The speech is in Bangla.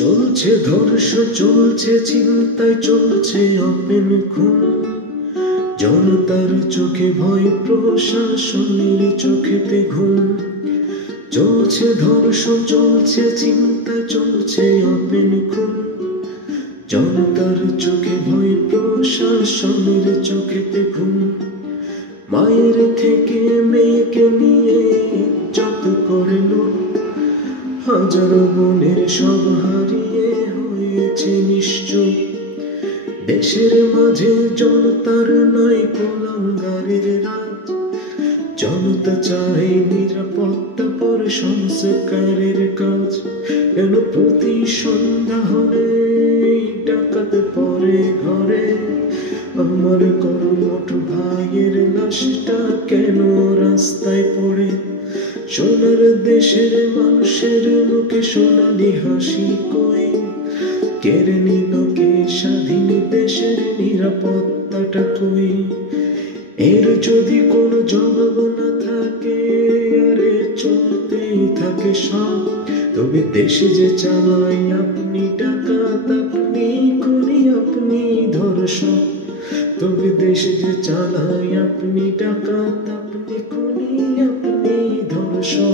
চলছে ধর্ষণ, চলছে চিন্তায়, চলছে অপেন খুন। জনতার চোখে ভয়, প্রশাসনের চোখেতে ঘুম। চলছে ধর্ষণ, চলছে চিন্তায়, চলছে অপেন খুন। জনতার চোখে ভয়, প্রশাসনের চোখেতে ঘুম। মায়ের থেকে মেয়েকে নিয়ে যত করে লুট, হাজারো বোনের সব হারিয়ে হয়েছে নিশ্চুপ। দেশের মাঝে জনতার নাই কুলাঙ্গারের রাজ। জনতা চায় নিরাপত্তা, পর সংস্কারের কাজ। কেন প্রতি সন্ধ্যা হলে ডাকাত পরে ঘরে? আমার কর্মঠ ভাইয়ের লাশটা কেন রাস্তায় পড়ে? সোনার দেশের মানুষের মুখে সোনালি হাসি কই? কেড়ে নিল কে স্বাধীন দেশের নিরাপত্তাটা কই? এর যদি কোনো জবাব না থাকে, আরে চলতেই থাকে সব। তবে দেশে যে চালায় আপনি ডাকাত, আপনি খুনি, আপনি ধর্ষক। তবে দেশে যে চালায় আপনি ডাকাত, আপনি খুনি, আপনি ধর্ষক।